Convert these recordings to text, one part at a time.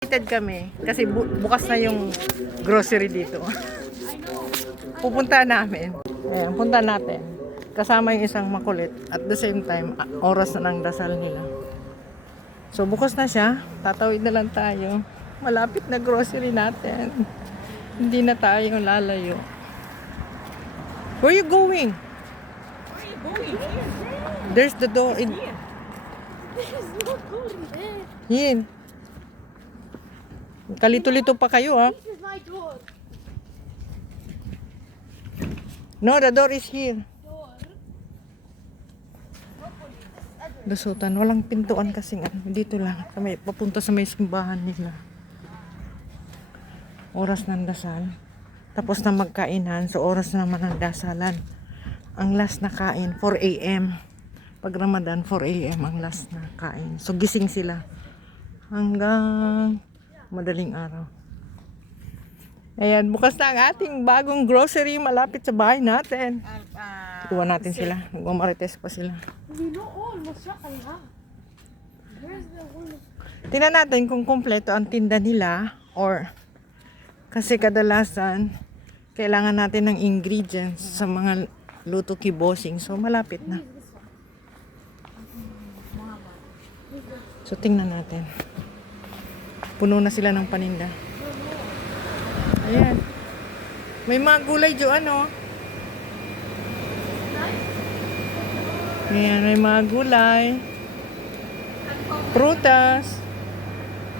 Excited kami kasi bukas na yung grocery dito. Pupunta namin. Ayan, punta natin. Kasama yung isang makulit. At the same time, oras na ng dasal nila. So bukas na siya. Tatawid na lang tayo. Malapit na grocery natin. Hindi na tayo lalayo. Where you going? Where are you going? There's the door in... There's no door there. Yin. Kalito-lito pa kayo, ha? This is my door. No, the door is here. Door. Lusutan. Walang pintuan kasi nga. Dito lang. Papunta sa may simbahan nila. Oras ng dasal. Tapos na magkainan. So, oras na naman ng dasalan. Ang last na kain, 4 a.m. Pag Ramadan, 4 a.m. ang last na kain. So, gising sila. Hanggang madaling araw. Ayan, bukas na ang ating bagong grocery malapit sa bahay natin. Tuwan natin sila. Magmamarites pa sila. We know all mashallah. Where's the whole? Tingnan natin kung kumpleto ang tinda nila or kasi kadalasan kailangan natin ng ingredients sa mga luto kibosing. So malapit na. So tingnan natin. Puno na sila ng paninda. Ayan. May mga gulay dyan, oh. Ayan, may mga gulay. Prutas.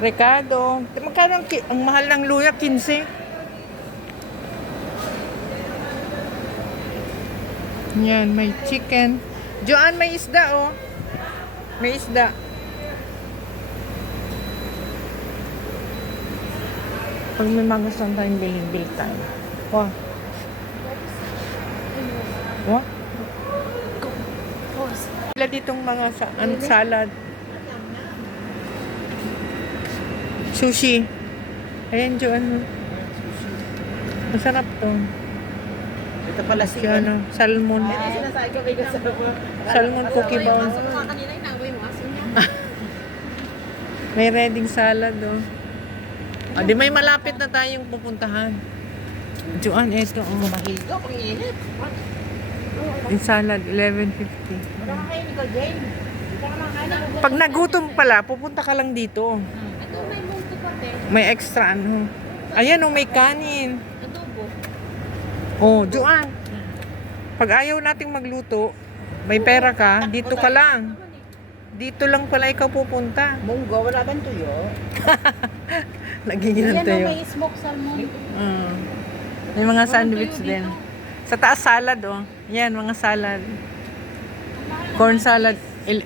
Recado. Magkano ang mahal ng luya? 15. Yan, may chicken. Joan, may isda, oh. May isda. Pag may mga gusto tayong bilhin tayo. Wow. What? Sila ditong mga salad. Sushi. Ayan, Joan. Masarap to. Ito pala si Ano, salmon. sinasabi ko may kasama. Salmon cookie bowl. Kanina yung nangawin mo. Aso niya. May reading salad, oh. Ah, di may malapit na tayong pupuntahan. Joan, eto, oh. Mahigo, pang init. Yung salad, 11.50. Wala ka kayo, Nicole Jane. Dito ka lang kain. Pag nagutom pala, pupunta ka lang dito. Ito may multo pa te. May extra, ano. Ayan, oh, may kanin. Adobo. Oh, Joan. Pag ayaw nating magluto, may pera ka, dito ka lang. Dito lang pala ikaw pupunta. Munggo, wala bang tuyo? Nagiging Yan o, tayo. may smoked salmon. May mga sandwich din. Sa taas salad, oh. Yan, mga salad. Corn salad, 10.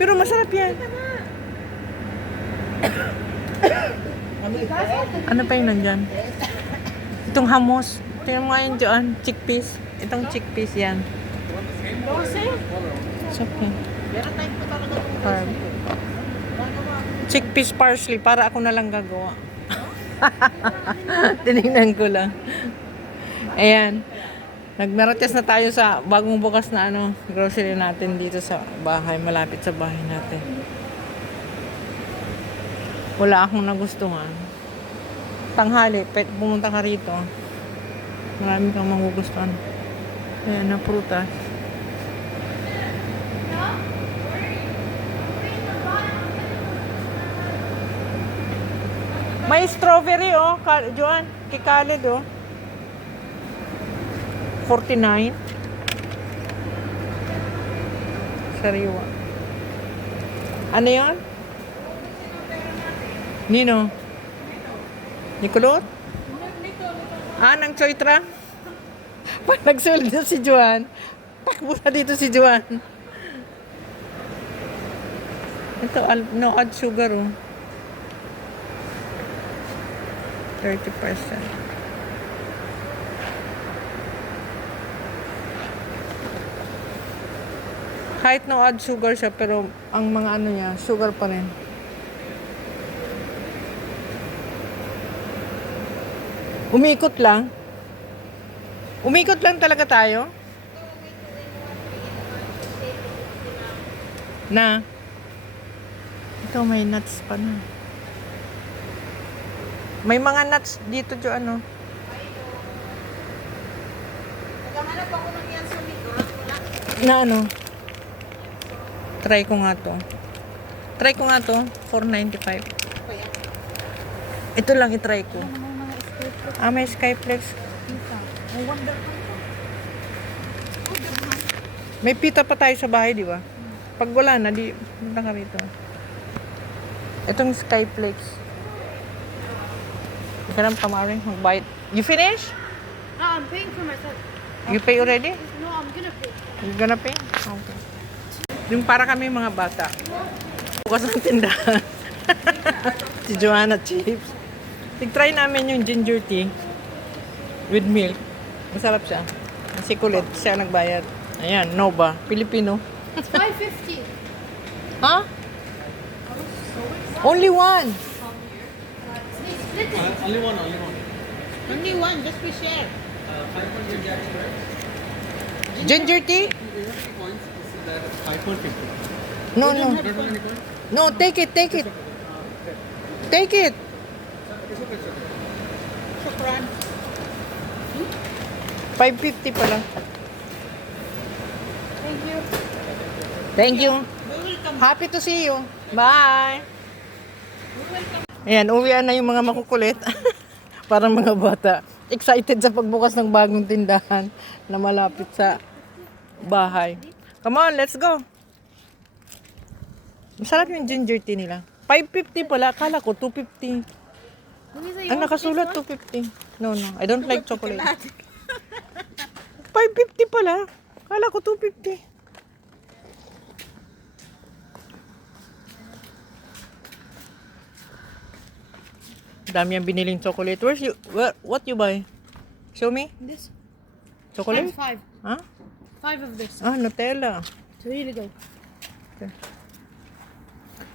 Pero masarap yan. Ano pa yun nandyan? Itong hamos. Tingnan mo nga yun dyan. Chickpeas. Itong chickpeas yan. It's okay. Meron tayong po talaga ng Carb. Chickpeas parsley. Para ako na lang gagawa. Tinignan ko lang. Ayan. Nagmerites na tayo sa bagong bukas na grocery natin dito sa bahay. Malapit sa bahay natin. Wala akong nagustuhan. Tanghali, pumunta ka rito. Marami kang magugustuhan. Ayan na prutas. May strawberry, oh. Joan, kay Khaled, oh. 49. Sariwa. Ano yun? Nino? Nicolot? Ah, ng Choytra? Pag nagsulit na si Joan, takbo na dito si Joan. Ito, no add sugar, oh. 30%. Kahit no add sugar siya, pero ang mga niya, sugar pa rin. Umikot lang. Umikot lang talaga tayo. Na. Ito may nuts pa na. May mga nuts dito jo ano. Naghahanap ako ng yan sa likod. Wala. Na ano? Try ko nga to. Try ko nga to. 4.95. Ito lang itry ko. Ano mga escape Ah, may Skyflex. dito? I wonder May pita pa tayo sa bahay, di ba? Pag wala na, di punta ka rito. Itong Skyflex. Ika lang pamaring, mag-bite. You finish? No, I'm paying for myself. You pay already? No, I'm gonna pay. You gonna pay? Okay. Yung para kami mga bata. Bukas ng tindahan. Si Joanna Chips. Tig-try namin yung ginger tea with milk. Masarap siya. Si Kulit, siya nagbayad. Ayan, Nova, Filipino. It's 5.50. Huh? Only one. Split it. Only one. Only one, just we share. 500 yards right? Ginger tea? Points. That is 5.50. No, no. Don't want any points? No, take it, take it. Take it. Shukran. 5.50 pala. Thank you. Thank you. We will come. Happy to see you. Bye. Ayan, uwian na yung mga makukulit. Parang mga bata. Excited sa pagbukas ng bagong tindahan na malapit sa bahay. Come on, let's go. Masarap yung ginger tea nila. 5.50 pala. Akala ko 2.50. Luisa, you Ang want nakasulat this one? 2.50. No, no. I don't like chocolate. 5.50 pala. Akala ko 2.50. Dami ang biniling chocolate. What you buy? Show me. This. Chocolate? Times 5. Huh? 5 of this. Ah, Nutella. So here you go.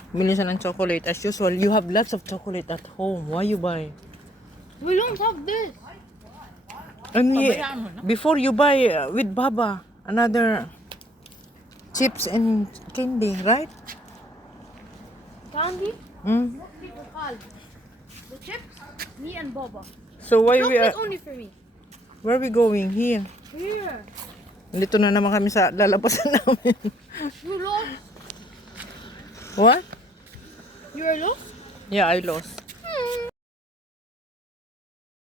Bili siya ng chocolate. As usual, you have lots of chocolate at home. Why you buy? We don't have this. And Pabayaan mo, no? before you buy with Baba, another chips and candy, right? Candy? Mm. Kal. The chips? Me and Boba. So why we Chocolate only for me. where we going here? Here. Dito na naman kami sa lalabasan namin. You lost. What? You are lost? Yeah, I lost.